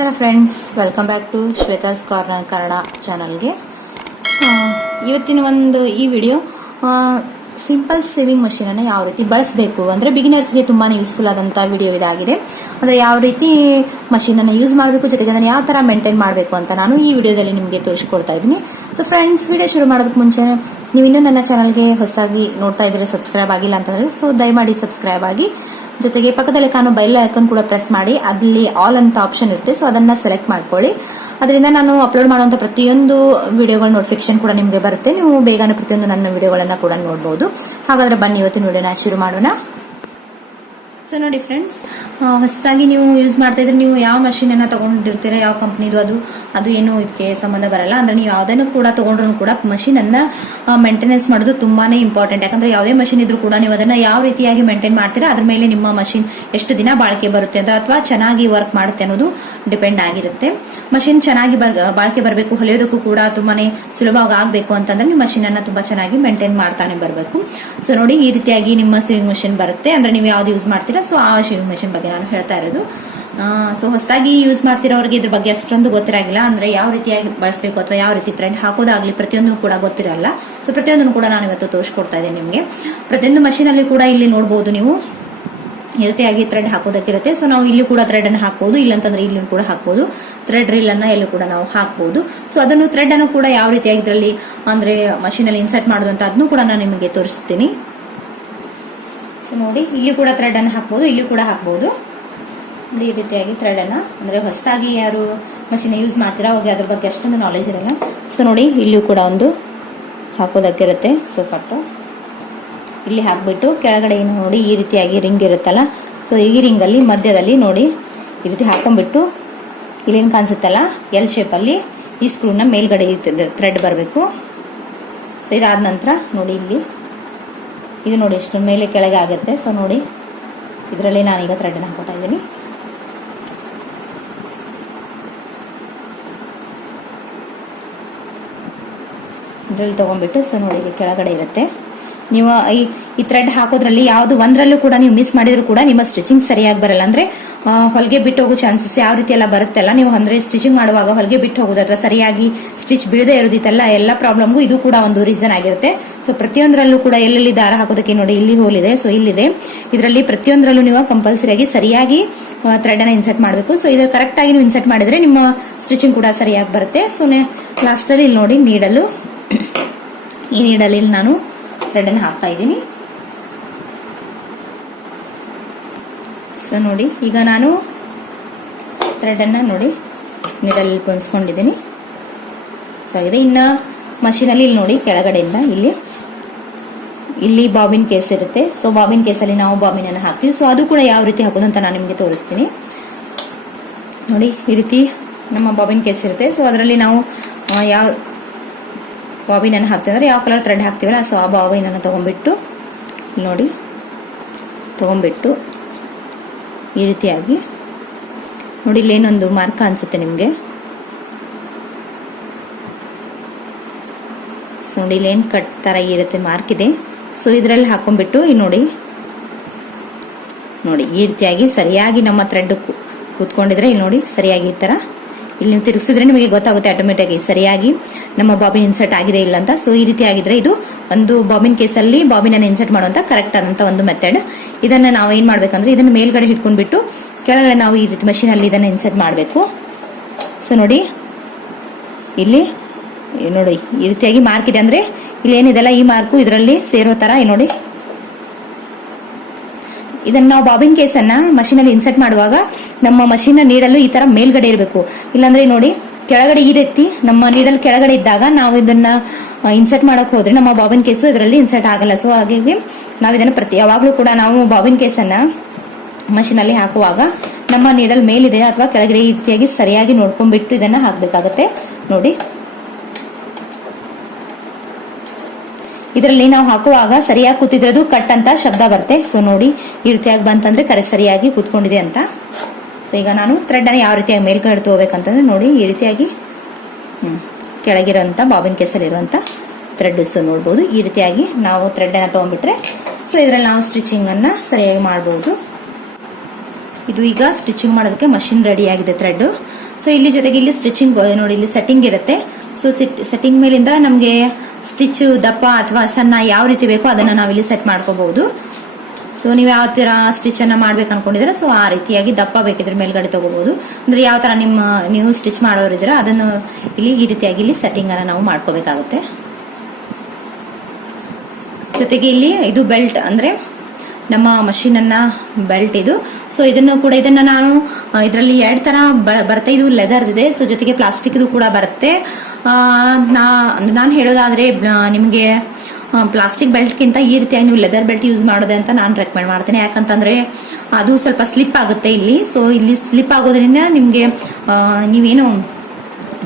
ನಮಸ್ಕಾರ friends, welcome back to Shwetha's corner Kannada ಚಾನಲ್ಗೆ. ಇವತ್ತಿನ ಈ ವಿಡಿಯೋ ಸಿಂಪಲ್ ಸೇವಿಂಗ್ ಮಷೀನನ್ನು ಯಾವ ರೀತಿ ಬಳಸಬೇಕು ಅಂದರೆ ಬಿಗಿನರ್ಸ್ಗೆ ತುಂಬಾ ಯೂಸ್ಫುಲ್ ಆದಂಥ ವಿಡಿಯೋ ಇದಾಗಿದೆ. ಅಂದರೆ ಯಾವ ರೀತಿ ಮಷೀನನ್ನು ಯೂಸ್ ಮಾಡಬೇಕು, ಜೊತೆಗೆ ಅದನ್ನು ಯಾವ ಥರ ಮೇಂಟೈನ್ ಮಾಡಬೇಕು ಅಂತ ನಾನು ಈ ವಿಡಿಯೋದಲ್ಲಿ ನಿಮಗೆ ತೋರಿಸ್ಕೊಡ್ತಾ ಇದ್ದೀನಿ. ಸೊ ಫ್ರೆಂಡ್ಸ್, ವಿಡಿಯೋ ಶುರು ಮಾಡೋದಕ್ಕೆ ಮುಂಚೆ ನೀವು ಇನ್ನೂ ನನ್ನ ಚಾನಲ್ಗೆ ಹೊಸದಾಗಿ ನೋಡ್ತಾ ಇದ್ದರೆ ಸಬ್ಸ್ಕ್ರೈಬ್ ಆಗಿಲ್ಲ ಅಂತಂದರೆ ದಯಮಾಡಿ ಸಬ್ಸ್ಕ್ರೈಬ್ ಆಗಿ, ಜೊತೆಗೆ ಪಕ್ಕದಲ್ಲಿ ಕಾಣೋ ಬೆಲ್ ಐಕಾನ್ ಕೂಡ ಪ್ರೆಸ್ ಮಾಡಿ. ಅಲ್ಲಿ ಆಲ್ ಅಂತ ಆಪ್ಷನ್ ಇರುತ್ತೆ, ಸೊ ಅದನ್ನು ಸೆಲೆಕ್ಟ್ ಮಾಡ್ಕೊಳ್ಳಿ. ಅದರಿಂದ ನಾನು ಅಪ್ಲೋಡ್ ಮಾಡುವಂಥ ಪ್ರತಿಯೊಂದು ವಿಡಿಯೋಗಳ ನೋಟಿಫಿಕೇಶನ್ ಕೂಡ ನಿಮಗೆ ಬರುತ್ತೆ. ನೀವು ಬೇಗನೆ ಪ್ರತಿಯೊಂದು ನನ್ನ ವಿಡಿಯೋಗಳನ್ನು ಕೂಡ ನೋಡ್ಬೋದು. ಹಾಗಾದರೆ ಬನ್ನಿ ಇವತ್ತಿನ ವಿಡಿಯೋನ ಶುರು ಮಾಡೋಣ. ಸೊ ನೋಡಿ ಫ್ರೆಂಡ್ಸ್, ಹೊಸದಾಗಿ ನೀವು ಯೂಸ್ ಮಾಡ್ತಾ ಇದ್ರೆ ನೀವು ಯಾವ ಮಷೀನನ್ನು ತಗೊಂಡಿರ್ತೀರ, ಯಾವ ಕಂಪ್ನಿದು ಅದು ಏನು ಇದಕ್ಕೆ ಸಂಬಂಧ ಬರಲ್ಲ. ಅಂದ್ರೆ ನೀವು ಯಾವುದನ್ನು ಕೂಡ ತಗೊಂಡ್ರೂ ಕೂಡ ಮಷೀನನ್ನು ಮೇಂಟೆನೆನ್ಸ್ ಮಾಡೋದು ತುಂಬಾನೇ ಇಂಪಾರ್ಟೆಂಟ್. ಯಾಕಂದ್ರೆ ಯಾವುದೇ ಮಷೀನ್ ಇದ್ರೂ ಕೂಡ ನೀವು ಅದನ್ನ ಯಾವ ರೀತಿಯಾಗಿ ಮೇಂಟೈನ್ ಮಾಡ್ತೀರಾ ಅದ್ರ ಮೇಲೆ ನಿಮ್ಮ ಮಷೀನ್ ಎಷ್ಟು ದಿನ ಬಾಳಿಕೆ ಬರುತ್ತೆ ಅಂತ, ಅಥವಾ ಚೆನ್ನಾಗಿ ವರ್ಕ್ ಮಾಡುತ್ತೆ ಅನ್ನೋದು ಡಿಪೆಂಡ್ ಆಗಿರುತ್ತೆ. ಮಷೀನ್ ಚೆನ್ನಾಗಿ ಬಾಳಿಕೆ ಬರಬೇಕು, ಹೊಲಿಯೋದಕ್ಕೂ ಕೂಡ ತುಂಬಾನೇ ಸುಲಭವಾಗಿ ಆಗಬೇಕು ಅಂತಂದ್ರೆ ನೀವು ಮಷೀನನ್ನು ತುಂಬಾ ಚೆನ್ನಾಗಿ ಮೇಂಟೈನ್ ಮಾಡ್ತಾನೆ ಬರಬೇಕು. ಸೊ ನೋಡಿ, ಈ ರೀತಿಯಾಗಿ ನಿಮ್ಮ ಸೇವಿಂಗ್ ಮಷೀನ್ ಬರುತ್ತೆ. ಅಂದ್ರೆ ನೀವು ಯಾವ್ದು ಯೂಸ್ ಮಾಡ್ತೀರಾ, ಸೊ ಆ ಶೇವಿಂಗ್ ಮಷೀನ್ ಬಗ್ಗೆ ನಾನು ಹೇಳ್ತಾ ಇರೋದು. ಸೊ ಹೊಸದಾಗಿ ಯೂಸ್ ಮಾಡ್ತಿರೋರಿಗೆ ಇದ್ರ ಬಗ್ಗೆ ಅಷ್ಟೊಂದು ಗೊತ್ತಿರಾಗಿಲ್ಲ. ಅಂದ್ರೆ ಯಾವ ರೀತಿಯಾಗಿ ಬಳಸಬೇಕು ಅಥವಾ ಯಾವ ರೀತಿ ಥ್ರೆಡ್ ಹಾಕೋದಾಗ್ಲಿ ಪ್ರತಿಯೊಂದು ಕೂಡ ಗೊತ್ತಿರಲ್ಲ. ಸೊ ಪ್ರತಿಯೊಂದನ್ನು ಕೂಡ ನಾನು ಇವತ್ತು ತೋರಿಸ್ಕೊಡ್ತಾ ಇದ್ದೇನೆ ನಿಮಗೆ. ಪ್ರತಿಯೊಂದು ಮಷೀನ್ ಅಲ್ಲಿ ಕೂಡ ಇಲ್ಲಿ ನೋಡಬಹುದು ನೀವು ಈ ರೀತಿಯಾಗಿ ಥ್ರೆಡ್ ಹಾಕೋದಕ್ಕಿರುತ್ತೆ. ಸೊ ನಾವು ಇಲ್ಲಿ ಕೂಡ ಥ್ರೆಡ್ ಅನ್ನು ಹಾಕಬಹುದು, ಇಲ್ಲಂತಂದ್ರೆ ಇಲ್ಲಿ ಕೂಡ ಹಾಕಬಹುದು. ಥ್ರೆಡ್ ರೀಲ್ ಅನ್ನ ಎಲ್ಲೂ ಕೂಡ ನಾವು ಹಾಕಬಹುದು. ಸೊ ಅದನ್ನು ಥ್ರೆಡ್ ಅನ್ನು ಕೂಡ ಯಾವ ರೀತಿಯಾಗಿ ಇದರಲ್ಲಿ ಅಂದ್ರೆ ಮಷೀನ್ ಅಲ್ಲಿ ಇನ್ಸರ್ಟ್ ಮಾಡೋದು ಅಂತ ಅದನ್ನು ಕೂಡ ನಾನು ನಿಮಗೆ ತೋರಿಸ್ತೀನಿ. ಸೊ ನೋಡಿ, ಇಲ್ಲಿ ಕೂಡ ಥ್ರೆಡ್ ಅನ್ನು ಹಾಕಬಹುದು, ಇಲ್ಲಿ ಕೂಡ ಹಾಕಬಹುದು. ಈ ರೀತಿಯಾಗಿ ಥ್ರೆಡ್ ಅನ್ನ, ಅಂದ್ರೆ ಹೊಸದಾಗಿ ಯಾರು ಮಷೀನ್ ಯೂಸ್ ಮಾಡ್ತೀರಾ ಅವಾಗ ಅದ್ರ ಬಗ್ಗೆ ಅಷ್ಟೊಂದು ನಾಲೆಜ್ ಇರಲ್ಲ. ಸೊ ನೋಡಿ, ಇಲ್ಲಿಯೂ ಕೂಡ ಒಂದು ಹಾಕೋದಕ್ಕಿರುತ್ತೆ. ಸೊ ಕಟ್ಟು ಇಲ್ಲಿ ಹಾಕ್ಬಿಟ್ಟು ಕೆಳಗಡೆ ಏನು ನೋಡಿ ಈ ರೀತಿಯಾಗಿ ರಿಂಗ್ ಇರುತ್ತಲ್ಲ, ಸೊ ಈ ರಿಂಗ್ ಅಲ್ಲಿ ಮಧ್ಯದಲ್ಲಿ ನೋಡಿ ಈ ರೀತಿ ಹಾಕೊಂಡ್ಬಿಟ್ಟು ಇಲ್ಲೇನು ಕಾಣಿಸುತ್ತಲ್ಲ ಎಲ್ ಶೇಪ್ ಅಲ್ಲಿ ಈ ಸ್ಕ್ರೂನ ಮೇಲ್ಗಡೆ ಥ್ರೆಡ್ ಬರಬೇಕು. ಸೊ ಇದಾದ ನಂತರ ನೋಡಿ ಇಲ್ಲಿ ಇದು ನೋಡಿ ಎಷ್ಟು ಮೇಲೆ ಕೆಳಗೆ ಆಗುತ್ತೆ. ಸೊ ನೋಡಿ, ಇದರಲ್ಲಿ ನಾನೀಗ ಥ್ರೆಡ್ ಅನ್ನು ಹಾಕೋತಾ ಇದ್ದೀನಿ. ಇದರಲ್ಲಿ ತಗೊಂಡ್ಬಿಟ್ಟು ಸೊ ನೋಡಿ ಇಲ್ಲಿ ಕೆಳಗಡೆ ಇರುತ್ತೆ. ನೀವು ಈ ಥ್ರೆಡ್ ಹಾಕೋದ್ರಲ್ಲಿ ಯಾವ್ದು ಒಂದ್ರಲ್ಲೂ ಕೂಡ ನೀವು ಮಿಸ್ ಮಾಡಿದ್ರು ಕೂಡ ನಿಮ್ಮ ಸ್ಟಿಚಿಂಗ್ ಸರಿಯಾಗಿ ಬರಲ್ಲ. ಅಂದ್ರೆ ಹೊಲಿಗೆ ಬಿಟ್ಟು ಹೋಗೋ ಚಾನ್ಸಸ್ ಯಾವ ರೀತಿ ಎಲ್ಲ ಬರುತ್ತಲ್ಲ, ನೀವು ಅಂದ್ರೆ ಸ್ಟಿಚಿಂಗ್ ಮಾಡುವಾಗ ಹೊಲಿಗೆ ಬಿಟ್ಟು ಹೋಗೋದು ಅಥವಾ ಸರಿಯಾಗಿ ಸ್ಟಿಚ್ ಬೀಳದೆ ಇರೋದಿತ್ತಲ್ಲ, ಎಲ್ಲ ಪ್ರಾಬ್ಲಮ್ಗೂ ಇದು ಕೂಡ ಒಂದು ರೀಸನ್ ಆಗಿರುತ್ತೆ. ಸೊ ಪ್ರತಿಯೊಂದರಲ್ಲೂ ಕೂಡ ಎಲ್ಲೆಲ್ಲಿ ದಾರ ಹಾಕೋದಕ್ಕೆ ನೋಡಿ ಇಲ್ಲಿ ಹೋಲ್ ಇದೆ, ಸೊ ಇಲ್ಲಿದೆ. ಇದರಲ್ಲಿ ಪ್ರತಿಯೊಂದರಲ್ಲೂ ನೀವು ಕಂಪಲ್ಸರಿಯಾಗಿ ಸರಿಯಾಗಿ ಥ್ರೆಡ್ ಅನ್ನ ಇನ್ಸರ್ಟ್ ಮಾಡಬೇಕು. ಸೊ ಇದು ಕರೆಕ್ಟ್ ಆಗಿ ನೀವು ಇನ್ಸರ್ಟ್ ಮಾಡಿದ್ರೆ ನಿಮ್ಮ ಸ್ಟಿಚಿಂಗ್ ಕೂಡ ಸರಿಯಾಗಿ ಬರುತ್ತೆ. ಸೊ ಲಾಸ್ಟ್ ಅಲ್ಲಿ ಇಲ್ಲಿ ನೋಡಿ ನೀಡಲು, ಈ ನೀಡಲ್ಲಿ ನಾನು ಥ್ರೆಡ್ ಅನ್ನು ಹಾಕ್ತಾ ಇದ್ದೀನಿ. ಸೊ ನೋಡಿ, ಈಗ ನಾನು ಥ್ರೆಡ್ ಅನ್ನ ನೋಡಿ ನೀಡಲ್ಲಿ ಹೊಂದಿಸ್ಕೊಂಡಿದ್ದೀನಿ. ಸೊ ಆಗಿದೆ. ಇನ್ನ ಮಷೀನಲ್ಲಿ ಇಲ್ಲಿ ನೋಡಿ ಕೆಳಗಡೆಯಿಂದ ಇಲ್ಲಿ ಬಾಬಿನ್ ಕೇಸ್ ಇರುತ್ತೆ. ಸೊ ಬಾಬಿನ್ ಕೇಸಲ್ಲಿ ನಾವು ಬಾಬಿನ್ ಅನ್ನು ಹಾಕ್ತೀವಿ. ಸೊ ಅದು ಕೂಡ ಯಾವ ರೀತಿ ಹಾಕೋದು ಅಂತ ನಾನು ನಿಮಗೆ ತೋರಿಸ್ತೀನಿ. ನೋಡಿ, ಈ ರೀತಿ ನಮ್ಮ ಬಾಬಿನ್ ಕೇಸ್ ಇರುತ್ತೆ. ಸೊ ಅದರಲ್ಲಿ ನಾವು ಯಾವ ಬಾಬಿನ್ ಅನ್ನು ಹಾಕ್ತೀವಿ ಅಂದ್ರೆ ಯಾವ ಕಲರ್ ಥ್ರೆಡ್ ಹಾಕ್ತೀವಲ್ಲ, ಸೊ ಆ ಬಾಬಿನ್ ಅನ್ನು ತಗೊಂಡ್ಬಿಟ್ಟು ನೋಡಿ ತಗೊಂಡ್ಬಿಟ್ಟು ಈ ರೀತಿಯಾಗಿ ನೋಡಿ ಇಲ್ಲೇನೊಂದು ಮಾರ್ಕ್ ಅನ್ಸುತ್ತೆ ನಿಮಗೆ. ಸೊ ನೋಡಿ ಇಲ್ಲೇನು ಕಟ್ ತರ ಇರುತ್ತೆ, ಮಾರ್ಕ್ ಇದೆ. ಸೊ ಇದರಲ್ಲಿ ಹಾಕೊಂಡ್ಬಿಟ್ಟು ನೋಡಿ ಈ ರೀತಿಯಾಗಿ ಸರಿಯಾಗಿ ನಮ್ಮ ಥ್ರೆಡ್ ಕೂತ್ಕೊಂಡಿದ್ರೆ ಇಲ್ಲಿ ನೋಡಿ ಸರಿಯಾಗಿ ಈ ತರ ಇಲ್ಲಿ ನೀವು ತಿರುಗಿಸಿದ್ರೆ ನಿಮಗೆ ಗೊತ್ತಾಗುತ್ತೆ ಆಟೋಮೆಟಿಕ್ ಆಗಿ ಸರಿಯಾಗಿ ನಮ್ಮ ಬಾಬಿನ್ ಇನ್ಸರ್ಟ್ ಆಗಿದೆ ಇಲ್ಲ ಅಂತ. ಸೊ ಈ ರೀತಿ ಆಗಿದ್ರೆ ಇದು ಒಂದು ಬಾಬಿನ್ ಕೇಸಲ್ಲಿ ಬಾಬಿನ್ ಅನ್ನು ಇನ್ಸರ್ಟ್ ಮಾಡುವಂತ ಕರೆಕ್ಟ್ ಆದಂತ ಒಂದು ಮೆಥಡ್. ಇದನ್ನ ನಾವು ಏನ್ ಮಾಡ್ಬೇಕಂದ್ರೆ ಇದನ್ನ ಮೇಲ್ಗಡೆ ಹಿಡ್ಕೊಂಡ್ಬಿಟ್ಟು ಕೆಳಗಡೆ ನಾವು ಈ ರೀತಿ ಮಷೀನ್ ಅಲ್ಲಿ ಇದನ್ನ ಇನ್ಸರ್ಟ್ ಮಾಡಬೇಕು. ಸೊ ನೋಡಿ ಇಲ್ಲಿ ನೋಡಿ ಈ ರೀತಿಯಾಗಿ ಮಾರ್ಕ್ ಇದೆ, ಅಂದ್ರೆ ಇಲ್ಲಿ ಏನಿದೆಲ್ಲ ಈ ಮಾರ್ಕು ಇದರಲ್ಲಿ ಸೇರೋ ತರ ನೋಡಿ. ಇದನ್ನ ನಾವು ಬಾಬಿನ್ ಕೇಸ್ ಅನ್ನ ಮಷೀನ್ ಅಲ್ಲಿ ಇನ್ಸರ್ಟ್ ಮಾಡುವಾಗ ನಮ್ಮ ಮಷೀನ್ ನೀಡಲು ಈ ತರ ಮೇಲ್ಗಡೆ ಇರಬೇಕು. ಇಲ್ಲಾಂದ್ರೆ ನೋಡಿ ಕೆಳಗಡೆ ಈ ರೀತಿ ನಮ್ಮ ನೀಡಲ್ ಕೆಳಗಡೆ ಇದ್ದಾಗ ನಾವು ಇದನ್ನ ಇನ್ಸರ್ಟ್ ಮಾಡಕ್ ಹೋದ್ರೆ ನಮ್ಮ ಬಾಬಿನ್ ಕೇಸು ಇದರಲ್ಲಿ ಇನ್ಸರ್ಟ್ ಆಗಲ್ಲ. ಸೊ ಹಾಗಾಗಿ ನಾವು ಇದನ್ನ ಯಾವಾಗ್ಲೂ ಕೂಡ ನಾವು ಬಾಬಿನ್ ಕೇಸ್ ಅನ್ನ ಮಷೀನ್ ಅಲ್ಲಿ ಹಾಕುವಾಗ ನಮ್ಮ ನೀಡಲ್ ಮೇಲಿದೆ ಅಥವಾ ಕೆಳಗಡೆ ಈ ರೀತಿಯಾಗಿ ಸರಿಯಾಗಿ ನೋಡ್ಕೊಂಡ್ಬಿಟ್ಟು ಇದನ್ನ ಹಾಕ್ಬೇಕಾಗತ್ತೆ. ನೋಡಿ ಇದರಲ್ಲಿ ನಾವು ಹಾಕುವಾಗ ಸರಿಯಾಗಿ ಕೂತಿದ್ರದು ಕಟ್ ಅಂತ ಶಬ್ದ ಬರುತ್ತೆ. ಸೊ ನೋಡಿ ಈ ರೀತಿಯಾಗಿ ಬಂತಂದ್ರೆ ಸರಿಯಾಗಿ ಕೂತ್ಕೊಂಡಿದೆ ಅಂತ. ಸೊ ಈಗ ನಾನು ಥ್ರೆಡ್ ಅನ್ನು ಯಾವ ರೀತಿಯಾಗಿ ಮೇಲ್ಗಡೆ ತಗೋಬೇಕಂತಂದ್ರೆ ನೋಡಿ ಈ ರೀತಿಯಾಗಿ ಕೆಳಗಿರುವಂತ ಬಾಬಿನ್ ಕೇಸಲ್ಲಿ ಇರುವಂತ ಥ್ರೆಡ್ ನೋಡ್ಬೋದು. ಈ ರೀತಿಯಾಗಿ ನಾವು ಥ್ರೆಡ್ ಅನ್ನ ತಗೊಂಡ್ಬಿಟ್ರೆ ಸೊ ಇದರಲ್ಲಿ ನಾವು ಸ್ಟಿಚಿಂಗ್ ಅನ್ನ ಸರಿಯಾಗಿ ಮಾಡಬಹುದು. ಇದು ಈಗ ಸ್ಟಿಚಿಂಗ್ ಮಾಡೋದಕ್ಕೆ ಮಷಿನ್ ರೆಡಿ ಆಗಿದೆ ಥ್ರೆಡ್. ಸೊ ಇಲ್ಲಿ ಜೊತೆಗೆ ಇಲ್ಲಿ ಸ್ಟಿಚಿಂಗ್ ನೋಡಿ, ಇಲ್ಲಿ ಸೆಟ್ಟಿಂಗ್ ಇರುತ್ತೆ. ಸೊ ಸೆಟ್ಟಿಂಗ್ ಮೇಲಿಂದ ನಮಗೆ ಸ್ಟಿಚ್ ದಪ್ಪ ಅಥವಾ ಸಣ್ಣ ಯಾವ ರೀತಿ ಬೇಕೋ ಅದನ್ನ ನಾವಿಲ್ಲಿ ಸೆಟ್ ಮಾಡ್ಕೋಬಹುದು. ಸೊ ನೀವು ಯಾವ ತರ ಸ್ಟಿಚ್ ಅನ್ನ ಮಾಡ್ಬೇಕು ಅನ್ಕೊಂಡಿದ್ರೆ ಸೊ ಆ ರೀತಿಯಾಗಿ ದಪ್ಪ ಬೇಕಿದ್ರೆ ಮೇಲ್ಗಡೆ ತಗೋಬಹುದು. ಅಂದ್ರೆ ಯಾವ ತರ ನೀವು ಸ್ಟಿಚ್ ಮಾಡೋರಿದ್ರೆ ಅದನ್ನು ಇಲ್ಲಿ ಈ ರೀತಿಯಾಗಿ ಇಲ್ಲಿ ಸೆಟ್ಟಿಂಗ್ ಅನ್ನ ನಾವು ಮಾಡ್ಕೋಬೇಕಾಗುತ್ತೆ. ಜೊತೆಗೆ ಇಲ್ಲಿ ಇದು ಬೆಲ್ಟ್, ಅಂದ್ರೆ ನಮ್ಮ ಮಷೀನ್ ಅನ್ನ ಬೆಲ್ಟ್ ಇದು. ಸೊ ಇದನ್ನ ನಾನು ಇದರಲ್ಲಿ 2 ತರ ಬರುತ್ತೆ. ಇದು ಲೆದರ್ ಇದೆ, ಸೊ ಜೊತೆಗೆ ಪ್ಲಾಸ್ಟಿಕ್ ಇದು ಕೂಡ ಬರುತ್ತೆ. ನಾನು ಹೇಳೋದಾದ್ರೆ ನಿಮಗೆ ಪ್ಲಾಸ್ಟಿಕ್ ಬೆಲ್ಟ್ಗಿಂತ ಈ ರೀತಿಯಾಗಿ ನೀವು ಲೆದರ್ ಬೆಲ್ಟ್ ಯೂಸ್ ಮಾಡೋದೆ ಅಂತ ನಾನು ರೆಕಮೆಂಡ್ ಮಾಡ್ತೇನೆ. ಯಾಕಂತಂದ್ರೆ ಅದು ಸ್ವಲ್ಪ ಸ್ಲಿಪ್ ಆಗುತ್ತೆ ಇಲ್ಲಿ. ಸೊ ಇಲ್ಲಿ ಸ್ಲಿಪ್ ಆಗೋದ್ರಿಂದ ನಿಮ್ಗೆ ನೀವೇನು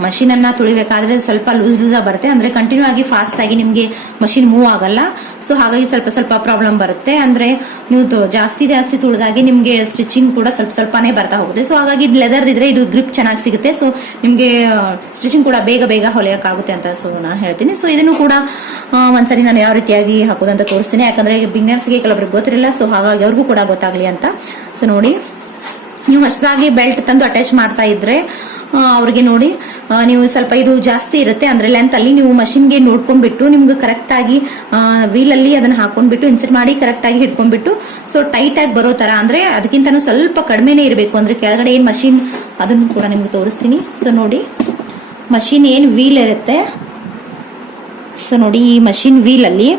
ಮಷೀನ್ ಅನ್ನ ತುಳಿಬೇಕಾದ್ರೆ ಸ್ವಲ್ಪ ಲೂಸ್ ಆಗಿ ಬರುತ್ತೆ. ಅಂದ್ರೆ ಕಂಟಿನ್ಯೂ ಆಗಿ ಫಾಸ್ಟ್ ಆಗಿ ನಿಮ್ಗೆ ಮಷೀನ್ ಮೂವ್ ಆಗಲ್ಲ. ಸೊ ಹಾಗಾಗಿ ಸ್ವಲ್ಪ ಪ್ರಾಬ್ಲಮ್ ಬರುತ್ತೆ. ಅಂದ್ರೆ ನೀವು ಜಾಸ್ತಿ ತುಳಿದಾಗೆ ನಿಮ್ಗೆ ಸ್ಟಿಚಿಂಗ್ ಕೂಡ ಸ್ವಲ್ಪನೇ ಬರ್ತಾ ಹೋಗುತ್ತೆ. ಸೊ ಹಾಗಾಗಿ ಲೆದರ್ ಇದ್ರೆ ಇದು ಗ್ರಿಪ್ ಚೆನ್ನಾಗಿ ಸಿಗುತ್ತೆ. ಸೊ ನಿಮ್ಗೆ ಸ್ಟಿಚಿಂಗ್ ಕೂಡ ಬೇಗ ಹೊಲಿಯಕ್ಕಾಗುತ್ತೆ ಅಂತ ಸೊ ನಾನು ಹೇಳ್ತೀನಿ. ಸೊ ಇದನ್ನು ಕೂಡ ಒಂದ್ಸರಿ ನಾನು ಯಾವ ರೀತಿಯಾಗಿ ಹಾಕೋದಂತ ತೋರಿಸ್ತೀನಿ. ಯಾಕಂದ್ರೆ ಬಿಗಿನರ್ಸ್ಗೆ ಕೆಲವರಿಗೆ ಗೊತ್ತಿರಲಿಲ್ಲ, ಸೊ ಹಾಗಾಗಿ ಅವ್ರಿಗೂ ಕೂಡ ಗೊತ್ತಾಗ್ಲಿ ಅಂತ. ಸೊ ನೋಡಿ, ನೀವು ಹೊಸದಾಗಿ ಬೆಲ್ಟ್ ತಂದು ಅಟ್ಯಾಚ್ ಮಾಡ್ತಾ ಇದ್ರೆ ಅವ್ರಿಗೆ ನೋಡಿ, ನೀವು ಸ್ವಲ್ಪ ಇದು ಜಾಸ್ತಿ ಇರುತ್ತೆ ಅಂದ್ರೆ ಲೆಂತ್ ಅಲ್ಲಿ ನೀವು ಮಷಿನ್ಗೆ ನೋಡ್ಕೊಂಡ್ಬಿಟ್ಟು ನಿಮ್ಗೆ ಕರೆಕ್ಟ್ ಆಗಿ ವೀಲ್ ಅಲ್ಲಿ ಅದನ್ನ ಹಾಕೊಂಡ್ಬಿಟ್ಟು ಇನ್ಸರ್ಟ್ ಮಾಡಿ ಕರೆಕ್ಟ್ ಆಗಿ ಹಿಡ್ಕೊಂಡ್ಬಿಟ್ಟು ಸೊ ಟೈಟ್ ಆಗಿ ಬರೋ ತರ, ಅಂದ್ರೆ ಅದಕ್ಕಿಂತ ಸ್ವಲ್ಪ ಕಡಿಮೆನೇ ಇರಬೇಕು. ಅಂದ್ರೆ ಕೆಳಗಡೆ ಏನ್ ಮಷಿನ್ ಅದನ್ನು ಕೂಡ ನಿಮ್ಗೆ ತೋರಿಸ್ತೀನಿ. ಸೊ ನೋಡಿ, ಮಷಿನ್ ಏನ್ ವೀಲ್ ಇರುತ್ತೆ, ಸೊ ನೋಡಿ ಈ ಮಷಿನ್ ವೀಲ್ ಅಲ್ಲಿ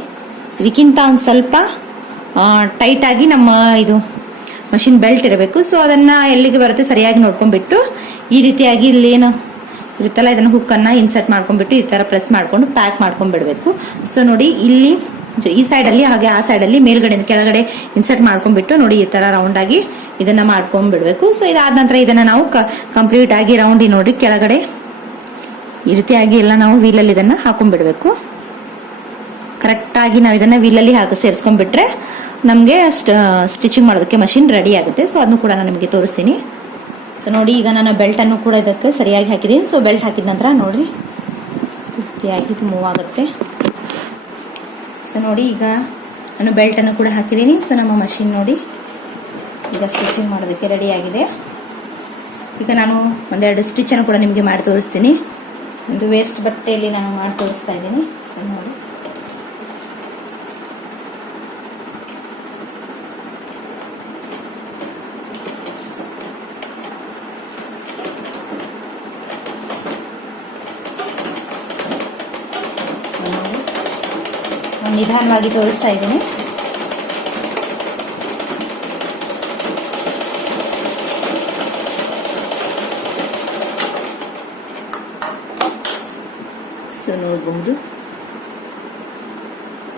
ಇದಕ್ಕಿಂತ ಒಂದ್ ಸ್ವಲ್ಪ ಟೈಟ್ ಆಗಿ ನಮ್ಮ ಇದು ಮಷಿನ್ ಬೆಲ್ಟ್ ಇರಬೇಕು. ಸೊ ಅದನ್ನ ಎಲ್ಲಿಗೆ ಬರುತ್ತೆ ಸರಿಯಾಗಿ ನೋಡ್ಕೊಂಡ್ಬಿಟ್ಟು ಈ ರೀತಿಯಾಗಿ ಇಲ್ಲಿ ಏನು ಇರುತ್ತಲ್ಲ ಇದನ್ನ ಹುಕ್ ಅನ್ನ ಇನ್ಸರ್ಟ್ ಮಾಡ್ಕೊಂಡ್ಬಿಟ್ಟು ಈ ತರ ಪ್ರೆಸ್ ಮಾಡ್ಕೊಂಡು ಪ್ಯಾಕ್ ಮಾಡ್ಕೊಂಡ್ಬಿಡ್ಬೇಕು. ಸೊ ನೋಡಿ, ಇಲ್ಲಿ ಈ ಸೈಡ್ ಅಲ್ಲಿ ಹಾಗೆ ಆ ಸೈಡ್ ಅಲ್ಲಿ ಮೇಲ್ಗಡೆ ಕೆಳಗಡೆ ಇನ್ಸರ್ಟ್ ಮಾಡ್ಕೊಂಡ್ಬಿಟ್ಟು ನೋಡಿ ಈ ತರ ರೌಂಡ್ ಆಗಿ ಇದನ್ನ ಮಾಡ್ಕೊಂಡ್ಬಿಡ್ಬೇಕು. ಸೊ ಇದಾದ ನಂತರ ಇದನ್ನ ನಾವು ಕಂಪ್ಲೀಟ್ ಆಗಿ ರೌಂಡ್ ನೋಡಿ ಕೆಳಗಡೆ ಈ ರೀತಿಯಾಗಿ ಎಲ್ಲ ನಾವು ವೀಲಲ್ಲಿ ಇದನ್ನ ಹಾಕೊಂಡ್ಬಿಡ್ಬೇಕು. ಕರೆಕ್ಟ್ ಆಗಿ ನಾವು ಇದನ್ನ ವೀಲಲ್ಲಿ ಸೇರಿಸ್ಕೊಂಡ್ಬಿಟ್ರೆ ನಮಗೆ ಸ್ಟಿಚಿಂಗ್ ಮಾಡೋದಕ್ಕೆ ಮಷಿನ್ ರೆಡಿ ಆಗುತ್ತೆ. ಸೊ ಅದನ್ನು ಕೂಡ ನಾನು ನಿಮಗೆ ತೋರಿಸ್ತೀನಿ. ಸೊ ನೋಡಿ, ಈಗ ನಾನು ಬೆಲ್ಟ್ ಅನ್ನು ಕೂಡ ಇದಕ್ಕೆ ಸರಿಯಾಗಿ ಹಾಕಿದ್ದೀನಿ. ಸೊ ಬೆಲ್ಟ್ ಹಾಕಿದ ನಂತರ ನೋಡ್ರಿ ಈ ರೀತಿಯಾಗಿ ಇದು ಮೂವ್ ಆಗುತ್ತೆ. ಸೊ ನೋಡಿ, ಈಗ ನಾನು ಬೆಲ್ಟ್ ಅನ್ನು ಕೂಡ ಹಾಕಿದ್ದೀನಿ. ಸೊ ನಮ್ಮ ಮಷಿನ್ ನೋಡಿ ಈಗ ಸ್ಟಿಚಿಂಗ್ ಮಾಡೋದಕ್ಕೆ ರೆಡಿ ಆಗಿದೆ. ಈಗ ನಾನು ಒಂದೆರಡು ಸ್ಟಿಚ್ ಅನ್ನು ಕೂಡ ನಿಮಗೆ ಮಾಡಿ ತೋರಿಸ್ತೀನಿ. ಒಂದು ವೇಸ್ಟ್ ಬಟ್ಟೆಯಲ್ಲಿ ನಾನು ಮಾಡಿ ತೋರಿಸ್ತಾ ಇದ್ದೀನಿ. ಸೊ ನೋಡಿ, ನಿಧಾನವಾಗಿ ತೋರಿಸ್ತಾ ಇದ್ದೀನಿ. ಸೊ ನೋಡಬಹುದು,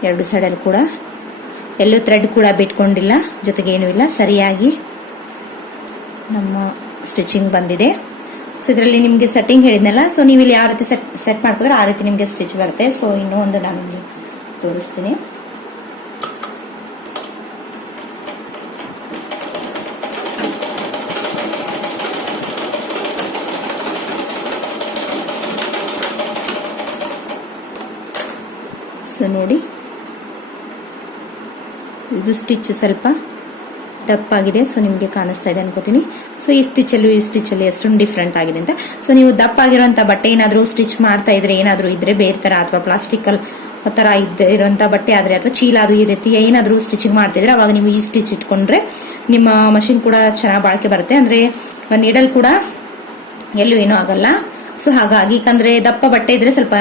ಎರಡು ಸೈಡಲ್ಲಿ ಕೂಡ ಎಲ್ಲೂ ಥ್ರೆಡ್ ಕೂಡ ಬಿಟ್ಕೊಂಡಿಲ್ಲ, ಜೊತೆಗೆ ಏನೂ ಇಲ್ಲ, ಸರಿಯಾಗಿ ನಮ್ಮ ಸ್ಟಿಚಿಂಗ್ ಬಂದಿದೆ. ಸೊ ಇದರಲ್ಲಿ ನಿಮಗೆ ಸೆಟ್ಟಿಂಗ್ ಹೇಳಿದ್ನಲ್ಲ, ಸೊ ನೀವು ಇಲ್ಲಿ ಯಾವ ರೀತಿ ಸೆಟ್ ಮಾಡ್ಕೊಂಡ್ರೆ ಆ ರೀತಿ ನಿಮಗೆ ಸ್ಟಿಚ್ ಬರುತ್ತೆ. ಸೊ ಇನ್ನೂ ಒಂದು ನಾನು ತೋರಿಸ್ತೀನಿ. ಸೊ ನೋಡಿ, ಇದು ಸ್ಟಿಚ್ ಸ್ವಲ್ಪ ದಪ್ಪಾಗಿದೆ. ಸೊ ನಿಮಗೆ ಕಾಣಿಸ್ತಾ ಇದೆ ಅನ್ಕೋತೀನಿ. ಸೊ ಈ ಸ್ಟಿಚಲ್ಲಿ ಎಷ್ಟೊಂದು ಡಿಫ್ರೆಂಟ್ ಆಗಿದೆ ಅಂತ. ಸೊ ನೀವು ದಪ್ಪ ಆಗಿರುವಂತ ಬಟ್ಟೆ ಏನಾದರೂ ಸ್ಟಿಚ್ ಮಾಡ್ತಾ ಇದ್ರೆ ಏನಾದರೂ ಇದ್ರೆ ಬೇರೆ ತರ ಅಥವಾ ಪ್ಲಾಸ್ಟಿಕಲ್ ತರ ಇರುವಂತ ಬಟ್ಟೆ ಆದ್ರೆ ಅಥವಾ ಚೀಲ ಅದು ಈ ರೀತಿ ಏನಾದರೂ ಸ್ಟಿಚಿಂಗ್ ಮಾಡ್ತಿದ್ರೆ ಅವಾಗ ನೀವು ಈ ಸ್ಟಿಚ್ ಇಟ್ಕೊಂಡ್ರೆ ನಿಮ್ಮ ಮಷಿನ್ ಕೂಡ ಚೆನ್ನಾಗಿ ಬಾಳಿಕೆ ಬರುತ್ತೆ. ಅಂದ್ರೆ ನೀಡಲ್ ಕೂಡ ಎಲ್ಲೂ ಏನೂ ಆಗಲ್ಲ. ಸೊ ಹಾಗಾಗಿ, ಯಾಕಂದ್ರೆ ದಪ್ಪ ಬಟ್ಟೆ ಇದ್ರೆ ಸ್ವಲ್ಪ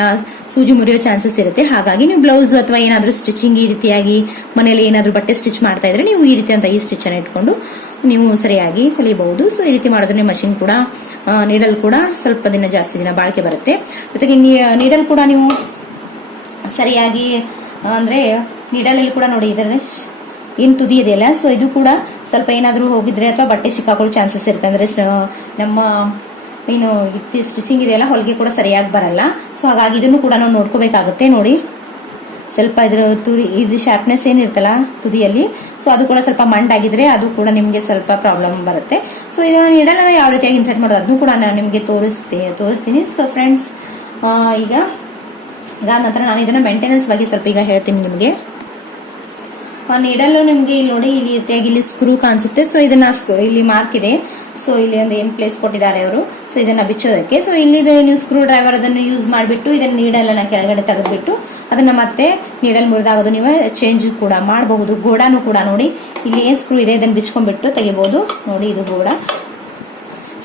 ಸೂಜಿ ಮುರಿಯೋ ಚಾನ್ಸಸ್ ಇರುತ್ತೆ. ಹಾಗಾಗಿ ನೀವು ಬ್ಲೌಸ್ ಅಥವಾ ಏನಾದ್ರೂ ಸ್ಟಿಚಿಂಗ್ ಈ ರೀತಿಯಾಗಿ ಮನೇಲಿ ಏನಾದ್ರೂ ಬಟ್ಟೆ ಸ್ಟಿಚ್ ಮಾಡ್ತಾ ಇದ್ರೆ ನೀವು ಈ ರೀತಿ ಅಂತ ಈ ಸ್ಟಿಚ್ ಅನ್ನು ಇಟ್ಕೊಂಡು ನೀವು ಸರಿಯಾಗಿ ಹೊಲಿಬಹುದು. ಸೊ ಈ ರೀತಿ ಮಾಡಿದ್ರೆ ಮಷಿನ್ ಕೂಡ ನೀಡಲ್ ಕೂಡ ಸ್ವಲ್ಪ ಜಾಸ್ತಿ ದಿನ ಬಾಳಿಕೆ ಬರುತ್ತೆ. ಜೊತೆಗೆ ನೀಡಲ್ ಕೂಡ ನೀವು ಸರಿಯಾಗಿ ಅಂದ್ರೆ ನೀಡಲಲ್ಲಿ ಕೂಡ ನೋಡಿ ಇದರಲ್ಲಿ ಏನ್ ತುದಿ ಇದೆಯಲ್ಲ, ಸೊ ಇದು ಕೂಡ ಸ್ವಲ್ಪ ಏನಾದ್ರೂ ಹೋಗಿದ್ರೆ ಅಥವಾ ಬಟ್ಟೆ ಸಿಕ್ಕಾಕೊಳ್ಳೋ ಚಾನ್ಸಸ್ ಇರುತ್ತೆ. ಅಂದ್ರೆ ನಮ್ಮ ಏನು ಸ್ಟಿಚಿಂಗ್ ಇದೆಯಲ್ಲ ಹೊಲಿಗೆ ಕೂಡ ಸರಿಯಾಗಿ ಬರಲ್ಲ. ಸೊ ಹಾಗಾಗಿ ಇದನ್ನು ಕೂಡ ನಾವು ನೋಡ್ಕೋಬೇಕಾಗುತ್ತೆ. ನೋಡಿ, ಸ್ವಲ್ಪ ಇದ್ರ ಇದು ಶಾರ್ಪ್ನೆಸ್ ಏನಿರ್ತಲ್ಲ ತುದಿಯಲ್ಲಿ, ಸೊ ಅದು ಕೂಡ ಸ್ವಲ್ಪ ಮಂಡಾಗಿದ್ರೆ ಅದು ಕೂಡ ನಿಮ್ಗೆ ಸ್ವಲ್ಪ ಪ್ರಾಬ್ಲಮ್ ಬರುತ್ತೆ. ಸೊ ಇದನ್ನ ನೀಡಲ್ಲ ಯಾವ ರೀತಿಯಾಗಿ ಇನ್ಸರ್ಟ್ ಮಾಡೋದು ಅದನ್ನು ಕೂಡ ನಾನು ನಿಮ್ಗೆ ತೋರಿಸ್ತೀನಿ. ಸೊ ಫ್ರೆಂಡ್ಸ್, ಈಗ ಇದಾದ ನಂತರ ನಾನು ಇದನ್ನ ಮೇಂಟೆನೆನ್ಸ್ ಬಗ್ಗೆ ಸ್ವಲ್ಪ ಈಗ ಹೇಳ್ತೀನಿ ನಿಮಗೆ. ನೀಡಲು ನಿಮ್ಗೆ ಇಲ್ಲಿ ನೋಡಿ ಈ ರೀತಿಯಾಗಿ ಇಲ್ಲಿ ಸ್ಕ್ರೂ ಕಾಣಿಸುತ್ತೆ. ಸೊ ಇದನ್ನ ಇಲ್ಲಿ ಮಾರ್ಕ್ ಇದೆ. ಸೊ ಇಲ್ಲಿ ಒಂದು ಏನು ಪ್ಲೇಸ್ ಕೊಟ್ಟಿದ್ದಾರೆ ಅವರು, ಸೊ ಇದನ್ನ ಬಿಚ್ಚೋದಕ್ಕೆ. ಸೊ ಇಲ್ಲಿ ನೀವು ಸ್ಕ್ರೂ ಡ್ರೈವರ್ ಅದನ್ನು ಯೂಸ್ ಮಾಡಿಬಿಟ್ಟು ಇದನ್ನ ನೀಡಲನ್ನ ಕೆಳಗಡೆ ತೆಗೆದ್ಬಿಟ್ಟು ಅದನ್ನ ಮತ್ತೆ ನೀಡಲ್ ಮುರಿದಾಗೋದು ನೀವು ಚೇಂಜ್ ಕೂಡ ಮಾಡಬಹುದು. ಗೋಡಾನು ಕೂಡ ನೋಡಿ ಇಲ್ಲಿ ಏನ್ ಸ್ಕ್ರೂ ಇದೆ ಇದನ್ನ ಬಿಚ್ಕೊಂಡ್ಬಿಟ್ಟು ತೆಗಿಬಹುದು. ನೋಡಿ ಇದು ಗೋಡ.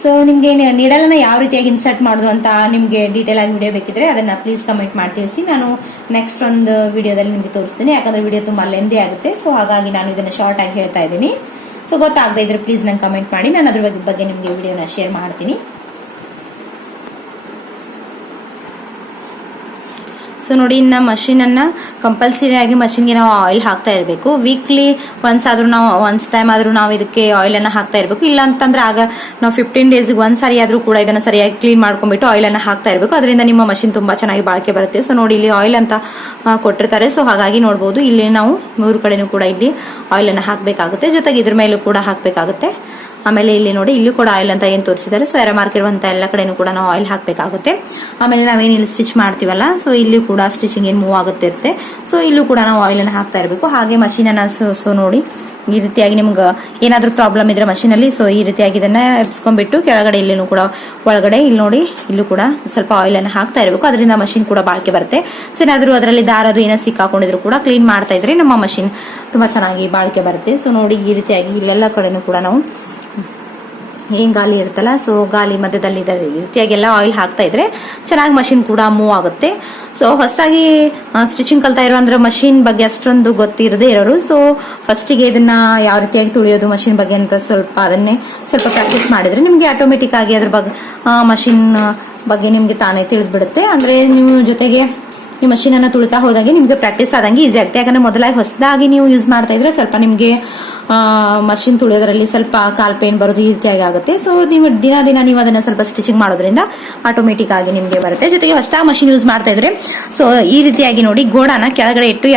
ಸೊ ನಿಮ್ಗೆ ನೀಡಲನ್ನ ಯಾವ ರೀತಿಯಾಗಿ ಇನ್ಸರ್ಟ್ ಮಾಡೋದು ಅಂತ ನಿಮ್ಗೆ ಡೀಟೇಲ್ ಆಗಿ ವಿಡಿಯೋ ಬೇಕಿದ್ರೆ ಅದನ್ನ ಪ್ಲೀಸ್ ಕಮೆಂಟ್ ಮಾಡಿ ತಿಳಿಸಿ. ನಾನು ನೆಕ್ಸ್ಟ್ ಒಂದು ವಿಡಿಯೋದಲ್ಲಿ ನಿಮ್ಗೆ ತೋರಿಸ್ತೀನಿ, ಯಾಕಂದ್ರೆ ವಿಡಿಯೋ ತುಂಬಾ ಲೆಂದಿ ಆಗುತ್ತೆ. ಸೊ ಹಾಗಾಗಿ ನಾನು ಇದನ್ನ ಶಾರ್ಟ್ ಆಗಿ ಹೇಳ್ತಾ ಇದ್ದೀನಿ. ಸೊ ಗೊತ್ತಾಗದೇ ಇದ್ರೆ ಪ್ಲೀಸ್ ನಂಗೆ ಕಮೆಂಟ್ ಮಾಡಿ, ನಾನು ಅದ್ರ ಬಗ್ಗೆ ನಿಮ್ಗೆ ವಿಡಿಯೋನ ಶೇರ್ ಮಾಡ್ತೀನಿ. ಸೊ ನೋಡಿ, ಇನ್ನ ಮಷೀನ್ ಅನ್ನ ಕಂಪಲ್ಸರಿ ಆಗಿ ಮಷೀನ್ಗೆ ನಾವು ಆಯಿಲ್ ಹಾಕ್ತಾ ಇರಬೇಕು. ವೀಕ್ಲಿ ಒನ್ಸ್ ಟೈಮ್ ಆದ್ರೂ ನಾವು ಇದಕ್ಕೆ ಆಯಿಲ್ ಅನ್ನ ಹಾಕ್ತಾ ಇರಬೇಕು. ಇಲ್ಲ ಅಂತಂದ್ರೆ ಆಗ ನಾವು 15 ಡೇಸ್ಗೆ ಒಂದ್ಸಾರಿ ಆದ್ರೂ ಕೂಡ ಇದನ್ನ ಸರಿಯಾಗಿ ಕ್ಲೀನ್ ಮಾಡ್ಕೊಂಡ್ಬಿಟ್ಟು ಆಯಿಲ್ ಅನ್ನ ಹಾಕ್ತಾ ಇರಬೇಕು. ಅದರಿಂದ ನಿಮ್ಮ ಮಷೀನ್ ತುಂಬಾ ಚೆನ್ನಾಗಿ ಬಾಳಿಕೆ ಬರುತ್ತೆ. ಸೊ ನೋಡಿ, ಇಲ್ಲಿ ಆಯಿಲ್ ಅಂತ ಕೊಟ್ಟಿರ್ತಾರೆ. ಸೊ ಹಾಗಾಗಿ ನೋಡಬಹುದು ಇಲ್ಲಿ ನಾವು 3 ಕಡೆನೂ ಕೂಡ ಇಲ್ಲಿ ಆಯಿಲ್ ಅನ್ನ ಹಾಕ್ಬೇಕಾಗುತ್ತೆ. ಜೊತೆಗೆ ಇದ್ರ ಮೇಲೂ ಕೂಡ ಹಾಕ್ಬೇಕಾಗುತ್ತೆ. ಆಮೇಲೆ ಇಲ್ಲಿ ನೋಡಿ, ಇಲ್ಲಿ ಕೂಡ ಆಯಿಲ್ ಅಂತ ಏನ್ ತೋರಿಸಿದ್ದಾರೆ. ಸೊ ಎರ ಮಾರ್ಕ್ ಇರುವಂತ ಎಲ್ಲ ಕಡೆನೂ ಕೂಡ ನಾವು ಆಯಿಲ್ ಹಾಕ್ಬೇಕಾಗುತ್ತೆ. ಆಮೇಲೆ ನಾವೇನ್ ಇಲ್ಲಿ ಸ್ಟಿಚ್ ಮಾಡ್ತೀವಲ್ಲ, ಸೊ ಇಲ್ಲಿ ಕೂಡ ಸ್ಟಿಚಿಂಗ್ ಏನ್ ಮೂವ್ ಆಗುತ್ತೆ ಇರುತ್ತೆ. ಸೊ ಇಲ್ಲೂ ಕೂಡ ನಾವು ಆಯಿಲ್ ಅನ್ನ ಹಾಕ್ತಾ ಇರಬೇಕು. ಹಾಗೆ ಮಷೀನ್ ಅನ್ನ ಸೊ ನೋಡಿ ಈ ರೀತಿಯಾಗಿ ನಿಮ್ಗೆ ಏನಾದ್ರೂ ಪ್ರಾಬ್ಲಮ್ ಇದ್ರೆ ಮಷೀನ್ ಅಲ್ಲಿ, ಸೊ ಈ ರೀತಿಯಾಗಿ ಇದನ್ನ ಎಬ್ಸ್ಕೊಂಡ್ಬಿಟ್ಟು ಕೆಳಗಡೆ ಇಲ್ಲಿನೂ ಕೂಡ ಒಳಗಡೆ ಇಲ್ಲಿ ನೋಡಿ ಇಲ್ಲೂ ಕೂಡ ಸ್ವಲ್ಪ ಆಯಿಲ್ ಅನ್ನ ಹಾಕ್ತಾ ಇರಬೇಕು. ಅದರಿಂದ ಮಷೀನ್ ಕೂಡ ಬಾಳಿಕೆ ಬರುತ್ತೆ. ಸೊ ಏನಾದ್ರೂ ಅದರಲ್ಲಿ ದಾರದು ಏನೋ ಸಿಕ್ಕಾಕೊಂಡಿದ್ರು ಕೂಡ ಕ್ಲೀನ್ ಮಾಡ್ತಾ ಇದ್ರೆ ನಮ್ಮ ಮಷೀನ್ ತುಂಬಾ ಚೆನ್ನಾಗಿ ಬಾಳಿಕೆ ಬರುತ್ತೆ. ಸೊ ನೋಡಿ, ಈ ರೀತಿಯಾಗಿ ಇಲ್ಲೆಲ್ಲ ಕಡೆನೂ ಕೂಡ ನಾವು ಏನ್ ಗಾಲಿ ಇರುತ್ತಲ್ಲ, ಸೊ ಗಾಲಿ ಮಧ್ಯದಲ್ಲಿ ಈ ರೀತಿಯಾಗಿ ಎಲ್ಲ ಆಯಿಲ್ ಹಾಕ್ತಾ ಇದ್ರೆ ಚೆನ್ನಾಗಿ ಮಷೀನ್ ಕೂಡ ಮೂವ್ ಆಗುತ್ತೆ. ಸೊ ಹೊಸದಾಗಿ ಸ್ಟಿಚಿಂಗ್ ಕಲ್ತಾ ಇರೋ ಅಂದ್ರೆ ಮಷೀನ್ ಬಗ್ಗೆ ಅಷ್ಟೊಂದು ಗೊತ್ತಿರದೇ ಇರೋರು, ಸೊ ಫಸ್ಟಿಗೆ ಇದನ್ನ ಯಾವ ರೀತಿಯಾಗಿ ತುಳಿಯೋದು ಮಷೀನ್ ಬಗ್ಗೆ ಅಂತ ಅದನ್ನೇ ಸ್ವಲ್ಪ ಪ್ರಾಕ್ಟೀಸ್ ಮಾಡಿದ್ರೆ ನಿಮ್ಗೆ ಆಟೋಮೆಟಿಕ್ ಆಗಿ ಅದ್ರ ಬಗ್ಗೆ ಮಷೀನ್ ಬಗ್ಗೆ ನಿಮ್ಗೆ ತಾನೇ ತಿಳಿದ್ಬಿಡುತ್ತೆ. ಅಂದ್ರೆ ನೀವು ಜೊತೆಗೆ ಈ ಮಷೀನ್ ಅನ್ನ ತುಳಿತಾ ಹೋದಾಗೆ ನಿಮ್ಗೆ ಪ್ರಾಕ್ಟೀಸ್ ಆದಂಗೆ ಈಸಿ ಆಗುತ್ತೆ. ಯಾಕಂದ್ರೆ ಮೊದಲಾಗಿ ಹೊಸದಾಗಿ ನೀವು ಯೂಸ್ ಮಾಡ್ತಾ ಇದ್ರೆ ಸ್ವಲ್ಪ ನಿಮ್ಗೆ ಮಷೀನ್ ತುಳಿಯೋದ್ರಲ್ಲಿ ಸ್ವಲ್ಪ ಕಾಲ್ ಪೇನ್ ಬರೋದು ಈ ರೀತಿಯಾಗಿ ಆಗುತ್ತೆ. ಸೊ ನೀವು ದಿನ ನೀವು ಅದನ್ನ ಸ್ವಲ್ಪ ಸ್ಟಿಚಿಂಗ್ ಮಾಡೋದ್ರಿಂದ ಆಟೋಮೆಟಿಕ್ ಆಗಿ ನಿಮ್ಗೆ ಬರುತ್ತೆ. ಜೊತೆಗೆ ಹೊಸದಾಗಿ ಮಷೀನ್ ಯೂಸ್ ಮಾಡ್ತಾ ಇದ್ರೆ ಸೊ ಈ ರೀತಿಯಾಗಿ ನೋಡಿ ಗೋಡಾನ ಕೆಳಗಡೆ ಇಟ್ಟು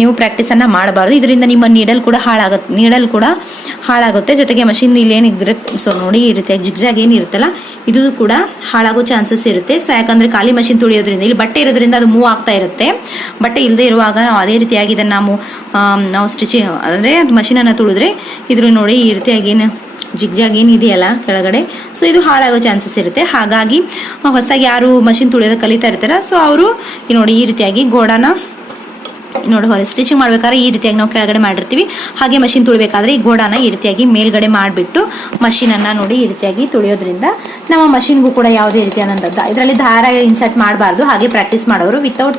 ನೀವು ಪ್ರಾಕ್ಟೀಸ್ ಅನ್ನ ಮಾಡಬಾರ್ದು. ಇದರಿಂದ ನಿಮ್ಮ ನೀಡಲ್ ಕೂಡ ಹಾಳಾಗುತ್ತೆ. ಜೊತೆಗೆ ಮಷೀನ್ ಇಲ್ಲಿ ಏನಿರುತ್ತೆ, ಸೊ ನೋಡಿ ಈ ರೀತಿಯಾಗಿ ಜಿಗ್ಜಾಗ್ ಏನಿರುತ್ತಲ್ಲ ಇದು ಕೂಡ ಹಾಳಾಗೋ ಚಾನ್ಸಸ್ ಇರುತ್ತೆ. ಸೊ ಯಾಕಂದ್ರೆ ಖಾಲಿ ಮಷೀನ್ ತುಳಿಯೋದ್ರಿಂದ ಇಲ್ಲಿ ಬಟ್ಟೆ ಇರೋದ್ರಿಂದ ಅದು ಮೂವ್ ಆಗ್ತಾ ಇರುತ್ತೆ. ಬಟ್ಟೆ ಇಲ್ಲದೆ ಇರುವಾಗ ನಾವು ಅದೇ ರೀತಿಯಾಗಿ ಇದನ್ನ ನಾವು ಸ್ಟಿಚಿಂಗ್ ಅಂದ್ರೆ ಮಷೀನ್ ಅನ್ನ ತುಳಿದ್ರೆ ಇದ್ರ ನೋಡಿ ಈ ರೀತಿಯಾಗಿ ಜಿಗ್ಜಾಗ್ ಏನಿದೆಯಲ್ಲ ಕೆಳಗಡೆ, ಸೊ ಇದು ಹಾಳಾಗೋ ಚಾನ್ಸಸ್ ಇರುತ್ತೆ. ಹಾಗಾಗಿ ಹೊಸದಾಗಿ ಯಾರು ಮಷೀನ್ ತುಳಿಯೋದು ಕಲಿತಾ ಇರ್ತಾರ, ಸೊ ಅವರು ನೋಡಿ ಈ ರೀತಿಯಾಗಿ ಗೋಡಾನ ನೋಡಿ ಸ್ಟಿಚಿಂಗ್ ಮಾಡ್ಬೇಕಾದ್ರೆ ಈ ರೀತಿಯಾಗಿ ನಾವು ಕೆಳಗಡೆ ಮಾಡಿರ್ತೀವಿ. ಹಾಗೆ ಮಷೀನ್ ತುಳಿಬೇಕಾದ್ರೆ ಈ ಗೋಡಾನ ಈ ರೀತಿಯಾಗಿ ಮೇಲ್ಗಡೆ ಮಾಡಿಬಿಟ್ಟು ಮಷೀನ್ ಅನ್ನ ನೋಡಿ ಈ ರೀತಿಯಾಗಿ ತುಳಿಯೋದ್ರಿಂದ ನಮ್ಮ ಮಷೀನ್ಗೂ ಕೂಡ ಯಾವುದೇ ರೀತಿಯಾದಂಥದ್ದು ಇದರಲ್ಲಿ ದಾರ ಇನ್ಸರ್ಟ್ ಮಾಡಬಾರ್ದು. ಹಾಗೆ ಪ್ರಾಕ್ಟೀಸ್ ಮಾಡೋರು ವಿತೌಟ್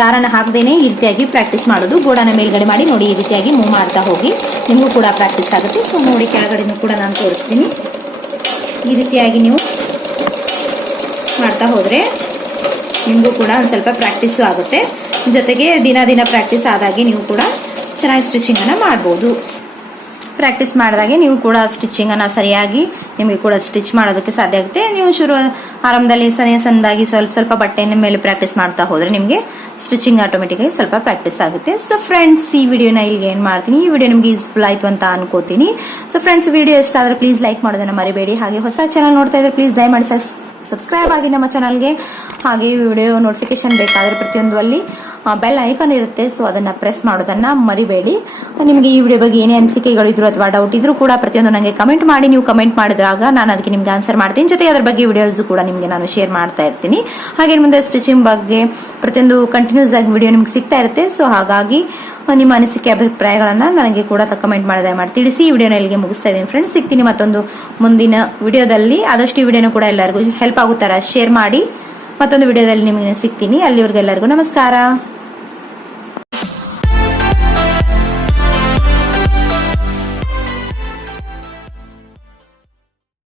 ದಾರನ ಹಾಕದೇನೆ ಈ ರೀತಿಯಾಗಿ ಪ್ರಾಕ್ಟೀಸ್ ಮಾಡೋದು. ಗೋಡಾನ ಮೇಲ್ಗಡೆ ಮಾಡಿ ನೋಡಿ ಈ ರೀತಿಯಾಗಿ ಮೂವ್ ಮಾಡ್ತಾ ಹೋಗಿ ನಿಮಗೂ ಕೂಡ ಪ್ರಾಕ್ಟೀಸ್ ಆಗುತ್ತೆ. ಸೊ ನೋಡಿ, ಕೆಳಗಡೆನೂ ಕೂಡ ನಾನು ತೋರಿಸ್ತೀನಿ. ಈ ರೀತಿಯಾಗಿ ನೀವು ಮಾಡ್ತಾ ಹೋದ್ರೆ ನಿಮಗೂ ಕೂಡ ಒಂದು ಸ್ವಲ್ಪ ಪ್ರಾಕ್ಟೀಸು ಆಗುತ್ತೆ. ಜೊತೆಗೆ ದಿನ ಪ್ರಾಕ್ಟೀಸ್ ಆದಾಗೆ ನೀವು ಕೂಡ ಚೆನ್ನಾಗಿ ಸ್ಟಿಚಿಂಗ್ ಅನ್ನ ಮಾಡಬಹುದು. ಪ್ರಾಕ್ಟೀಸ್ ಮಾಡಿದಾಗೆ ನೀವು ಕೂಡ ಸ್ಟಿಚಿಂಗ್ ಅನ್ನ ಸರಿಯಾಗಿ ನಿಮಗೆ ಕೂಡ ಸ್ಟಿಚ್ ಮಾಡೋದಕ್ಕೆ ಸಾಧ್ಯ ಆಗುತ್ತೆ. ನೀವು ಆರಂಭದಲ್ಲಿ ಸಣ್ಣದಾಗಿ ಸ್ವಲ್ಪ ಬಟ್ಟೆನ ಮೇಲೆ ಪ್ರಾಕ್ಟೀಸ್ ಮಾಡ್ತಾ ಹೋದ್ರೆ ನಿಮಗೆ ಸ್ಟಿಚಿಂಗ್ ಆಟೋಮೆಟಿಕ್ ಆಗಿ ಸ್ವಲ್ಪ ಪ್ರಾಕ್ಟೀಸ್ ಆಗುತ್ತೆ. ಸೊ ಫ್ರೆಂಡ್ಸ್, ಈ ವಿಡಿಯೋನ ಇಲ್ಲಿಗೆ ಏನ್ ಮಾಡ್ತೀನಿ. ಈ ವಿಡಿಯೋ ನಿಮ್ಗೆ ಯೂಸ್ಫುಲ್ ಆಯ್ತು ಅಂತ ಅನ್ಕೋತೀನಿ. ಸೊ ಫ್ರೆಂಡ್ಸ್, ವಿಡಿಯೋ ಇಷ್ಟ ಆದ್ರೆ ಪ್ಲೀಸ್ ಲೈಕ್ ಮಾಡೋದನ್ನ ಮರಿಬೇಡಿ. ಹಾಗೆ ಹೊಸ ಚಾನಲ್ ನೋಡ್ತಾ ಇದ್ರೆ ಪ್ಲೀಸ್ ದಯಮಾಡಿ ಸಬ್ಸ್ಕ್ರೈಬ್ ಆಗಿ ನಮ್ಮ ಚಾನಲ್ಗೆ. ಹಾಗೆ ವಿಡಿಯೋ ನೋಟಿಫಿಕೇಶನ್ ಬೇಕಾದ್ರೆ ಪ್ರತಿಯೊಂದು ಅಲ್ಲಿ ಬೆಲ್ ಐಕಾನ್ ಇರುತ್ತೆ, ಸೊ ಅದನ್ನ ಪ್ರೆಸ್ ಮಾಡೋದನ್ನ ಮರಿಬೇಡಿ. ನಿಮಗೆ ಈ ವಿಡಿಯೋ ಬಗ್ಗೆ ಏನೇ ಅನಿಸಿಕೆಗಳಿದ್ರು ಅಥವಾ ಡೌಟ್ ಇದ್ರೂ ಕೂಡ ಪ್ರತಿಯೊಂದು ನನಗೆ ಕಮೆಂಟ್ ಮಾಡಿ. ನೀವು ಕಮೆಂಟ್ ಮಾಡಿದಾಗ ನಾನು ಅದಕ್ಕೆ ನಿಮ್ಗೆ ಆನ್ಸರ್ ಮಾಡ್ತೀನಿ. ಜೊತೆಗೆ ಅದರ ಬಗ್ಗೆ ವಿಡಿಯೋಸ್ ಕೂಡ ನಿಮಗೆ ನಾನು ಶೇರ್ ಮಾಡ್ತಾ ಇರ್ತೀನಿ. ಹಾಗೆ ಮುಂದೆ ಸ್ಟಿಚಿಂಗ್ ಬಗ್ಗೆ ಪ್ರತಿಯೊಂದು ಕಂಟಿನ್ಯೂಸ್ ಆಗಿ ವಿಡಿಯೋ ನಿಮ್ಗೆ ಸಿಗ್ತಾ ಇರುತ್ತೆ. ಸೊ ಹಾಗಾಗಿ ನಿಮ್ಮ ಅನಿಸಿಕೆ ಅಭಿಪ್ರಾಯಗಳನ್ನ ನನಗೆ ಕೂಡ ಕಮೆಂಟ್ ಮಾಡಿ ತಿಳಿಸಿ. ಈ ವಿಡಿಯೋನ ಇಲ್ಲಿಗೆ ಮುಗಿಸ್ತಾ ಇದ್ದೀನಿ ಫ್ರೆಂಡ್ಸ್. ಸಿಗ್ತೀನಿ ಮತ್ತೊಂದು ಮುಂದಿನ ವಿಡಿಯೋದಲ್ಲಿ. ಆದಷ್ಟು ಈ ವಿಡಿಯೋನ ಕೂಡ ಎಲ್ಲರಿಗೂ ಹೆಲ್ಪ್ ಆಗೋ ತರ ಶೇರ್ ಮಾಡಿ. ಮತ್ತೊಂದು ವಿಡಿಯೋದಲ್ಲಿ ನಿಮಗೆ ಸಿಗ್ತೀನಿ. ಅಲ್ಲಿವರೆಗೂ ಎಲ್ಲರಿಗೂ ನಮಸ್ಕಾರ.